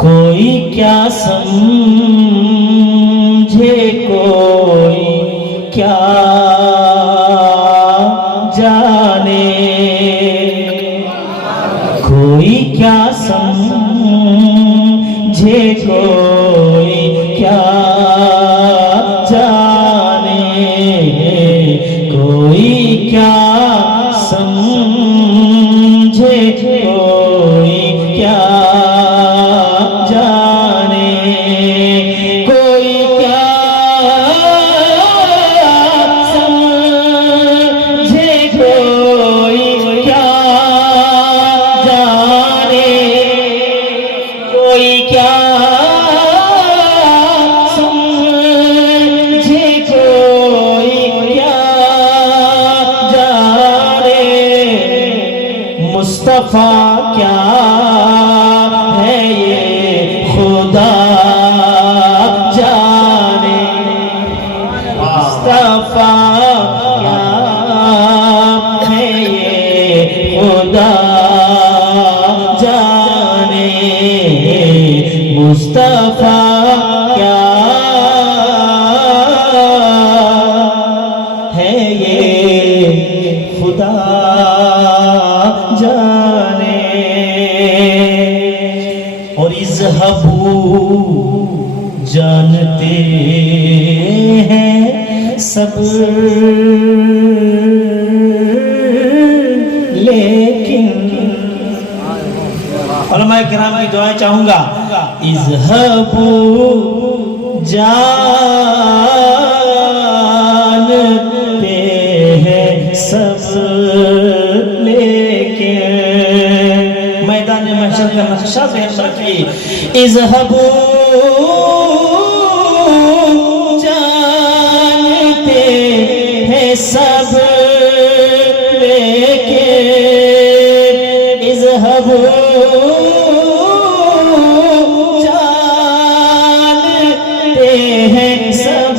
कोई क्या समझे कोई क्या जाने, कोई क्या समझे कोई क्या जाने, कोई क्या समझे कोई क्या जाने, कोई क्या समझे कोई क्या जाने, कोई क्या समझे कोई क्या जाने, मुस्तफा क्या है ये खुदा जाने, मुस्तफा क्या है ये खुदा जाने, मुस्तफा क्या है ये खुदा जाने। और इज़हबू जानते हैं सब लेकिन, उलमाए किराम की दुआएं चाहूंगा। इज़हबू जानते हैं सब लेकिन, मैदान महशर का नक्शा ज़हन में रखिए। इज़हबू जानते हैं सब लेकिन, इज़हबू जानते हैं सब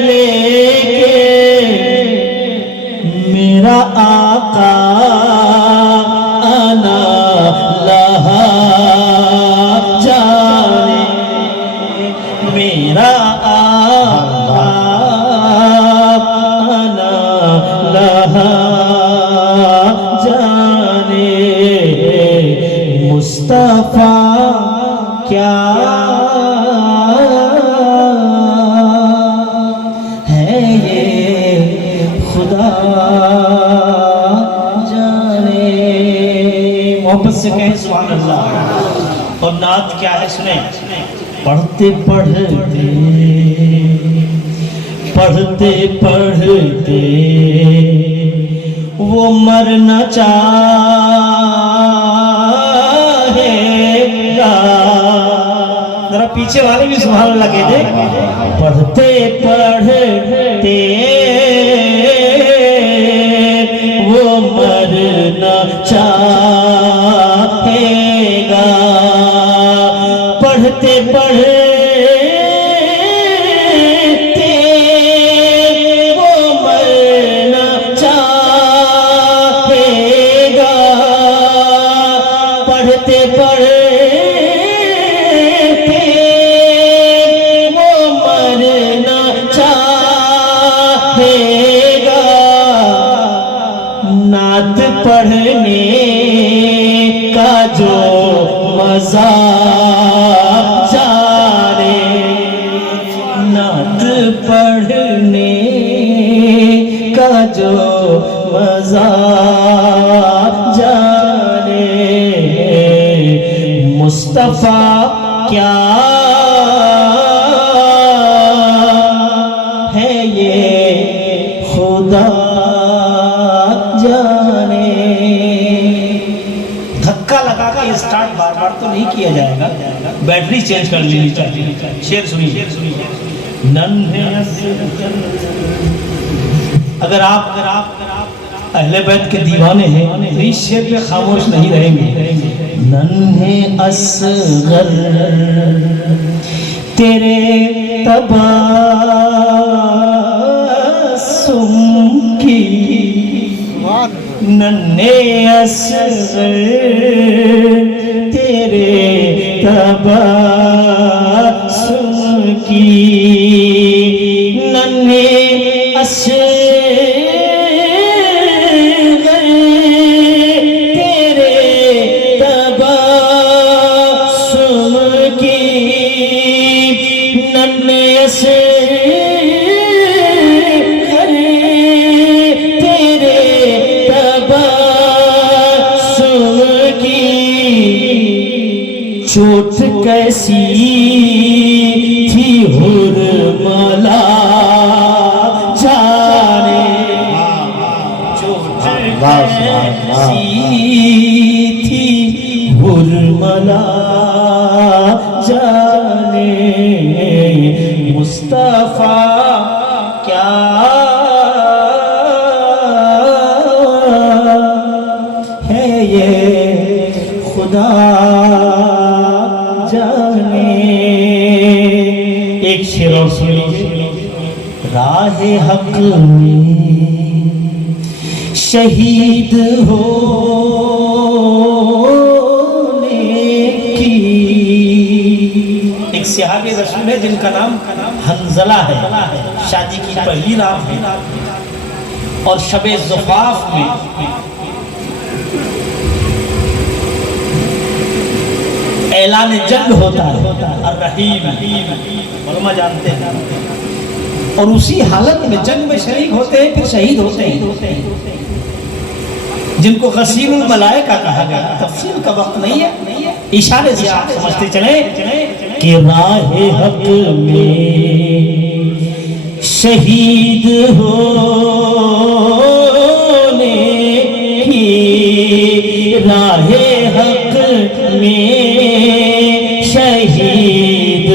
लेकिन, मेरा आका आना लहा जाने, मेरा आका आना लहा जाने, मुस्तफा क्या है ये खुदा जाने। मोहब्बत से कहें सुभान अल्लाह। और नात क्या है सुने। पढ़ते पढ़ते पढ़ते पढ़ते वो मरना चाहेगा, जरा पीछे वाले भी सुभान अल्लाह कहते। पढ़ते पढ़ते वो मरना चाहेगा, पढ़ते पढ़ते वो मरना चाहेगा, पढ़ते पढ़ते वो मरना चाहेगा, नात पढ़ने का जो मजा जाने, नात पढ़ने का जो मजा जाने, मुस्तफा क्या है ये खुदा जाने। धक्का लगा के स्टार्ट बार बार तो नहीं किया जाएगा, बैटरी चेंज कर लेनी चाहिए। शेर सुनिए। नन्हे अगर आप अहले बैत के दीवाने हैं तो इस शेर पे खामोश नहीं रहेंगे। नन्हे असगर तेरे तबस्सुम की नन्हे असगर तेरे तबस्सुम की नन्हे असग़र तेरे तबस्सुम की नन्हे असग़र तेरे तबस्सुम की चोट कैसी थी हुर्मला जाने चोट कैसी थी हुर्मला जाने मुस्तफा क्या है ये खुदा जाने। एक शेर और सुनिए। राहे हक में शहीद होने की एक सहाबी रसूल है जिनका नाम हंजला है, शादी की पहली रात है और शबे ज़ुफ़ाफ़ में ऐलान जंग होता है और रहीम उलमा जानते हैं और उसी हालत में जंग में शरीक होते हैं फिर शहीद होते हैं जिनको गसीरुल मलाइका कहा गया। तफसील का वक्त नहीं है, इशारे से आप समझते चले कि राहे हक में शहीद होने की राहे हक में शहीद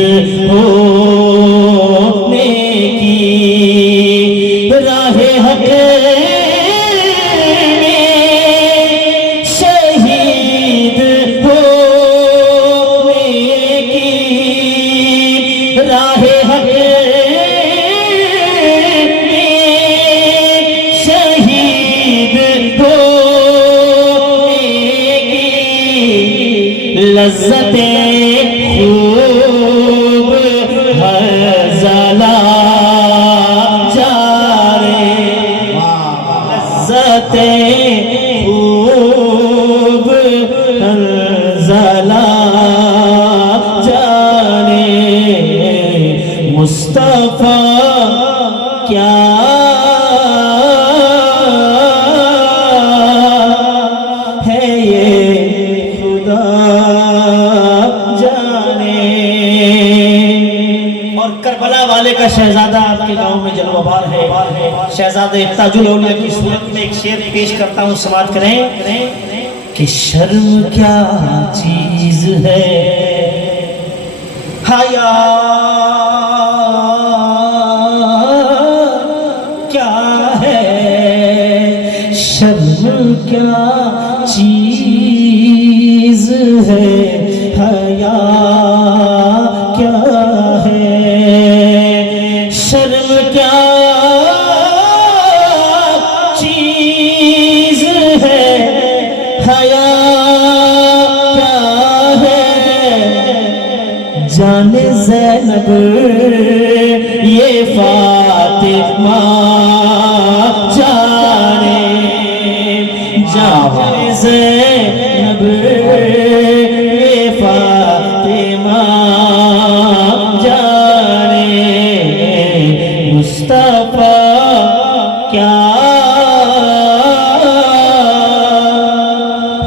होने की राहे हक में शहीद होने की राहे हक में शहीद होने की लज़्ज़ते खूब हज़ला जारे लज़्ज़ते खूब हज़ला जाने मुस्तफा क्या है ये खुदा जाने। और करबला वाले का शहजादा आपके गांव में जलवाबार है। शहजादे ताजुल औलिया की सूरत में एक शेर पेश करता हूँ, समाप्त करें कि शर्म क्या चीज है हया क्या है शर्म क्या चीज है हया क्या है शर्म क्या चीज है हया क्या है जाने ज़ैनब ये फातिमा जाने जाने ज़ैनब ये फातिमा जाने मुस्तफा क्या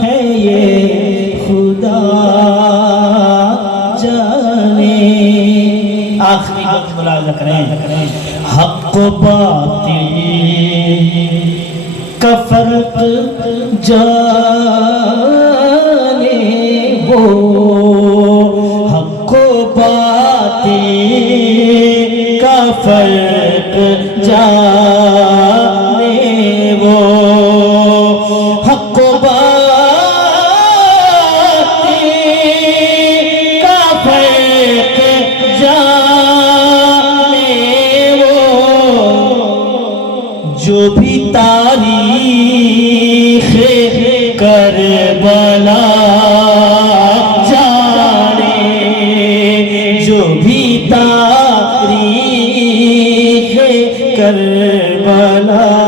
है ये खुदा जाने। आखिरी वक्त मुलाज़ा करें हक़ बातिल का फर्क जाने वो हक़ बातिल का फर्क जाने वो हक़ बातिल का फर्क जाने वो जो भी तारीख़ करबला जो भी तारीख़ करबला